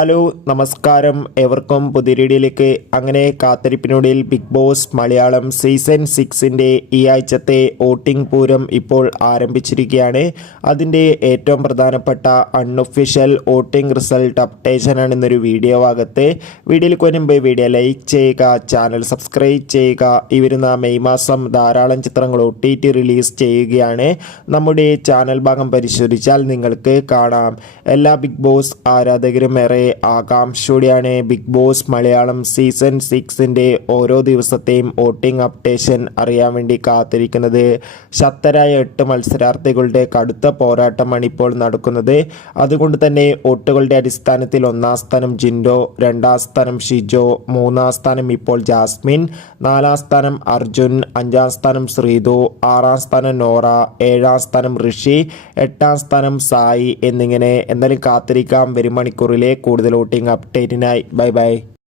Hello നമസ്കാരം, എവർക്കും പുതിയ വീഡിയോയിലേക്ക്. അങ്ങനെ കാത്തിരിപ്പിനൊടുവിൽ ബിഗ് ബോസ് മലയാളം സീസൺ 6ൻ്റെ ഈ ആഴ്ചത്തെ വോട്ടിംഗ് പൂരം ഇപ്പോൾ ആരംഭിച്ചിരിക്കുകയാണ്. അതിൻ്റെ ഏറ്റവും പ്രധാനപ്പെട്ട അൺഒഫീഷ്യൽ വോട്ടിംഗ് റിസൾട്ട് അപ്ഡേഷനാണ് ഇന്നൊരു വീഡിയോ ഭാഗത്ത്. വീഡിയോയിൽ മുൻപ് വീഡിയോ ലൈക്ക് ചെയ്യുക, ചാനൽ സബ്സ്ക്രൈബ് ചെയ്യുക. ഈ വരുന്ന മെയ് മാസം ധാരാളം ചിത്രങ്ങൾ OTT റിലീസ് ചെയ്യുകയാണ്. നമ്മുടെ ചാനൽ ഭാഗം പരിശോധിച്ചാൽ നിങ്ങൾക്ക് കാണാം. എല്ലാ ബിഗ് ബോസ് ആരാധകരും ഏറെ ആകാംക്ഷയോടെയാണ് ബിഗ് ബോസ് മലയാളം സീസൺ 6ൻ്റെ ഓരോ ദിവസത്തെയും വോട്ടിംഗ് അപ്ഡേഷൻ അറിയാൻ വേണ്ടി കാത്തിരിക്കുന്നത്. ശക്തരായ 8 മത്സരാർത്ഥികളുടെ കടുത്ത പോരാട്ടമാണ് ഇപ്പോൾ നടക്കുന്നത്. അതുകൊണ്ട് തന്നെ വോട്ടുകളുടെ അടിസ്ഥാനത്തിൽ 1-ാം സ്ഥാനം ജിൻഡോ, 2-ാം സ്ഥാനം ഷിജോ, 3-ാം സ്ഥാനം ഇപ്പോൾ ജാസ്മിൻ, 4-ാം സ്ഥാനം അർജുൻ, 5-ാം സ്ഥാനം ശ്രീതു, 6-ാം സ്ഥാനം നോറ, 7-ാം സ്ഥാനം ഋഷി, 8-ാം സ്ഥാനം സായി എന്നിങ്ങനെ. എന്തായാലും കാത്തിരിക്കാം വരും മണിക്കൂറിലെ കൂടുതൽ വോട്ടിംഗ് അപ്ഡേറ്റിനായി. Bye bye.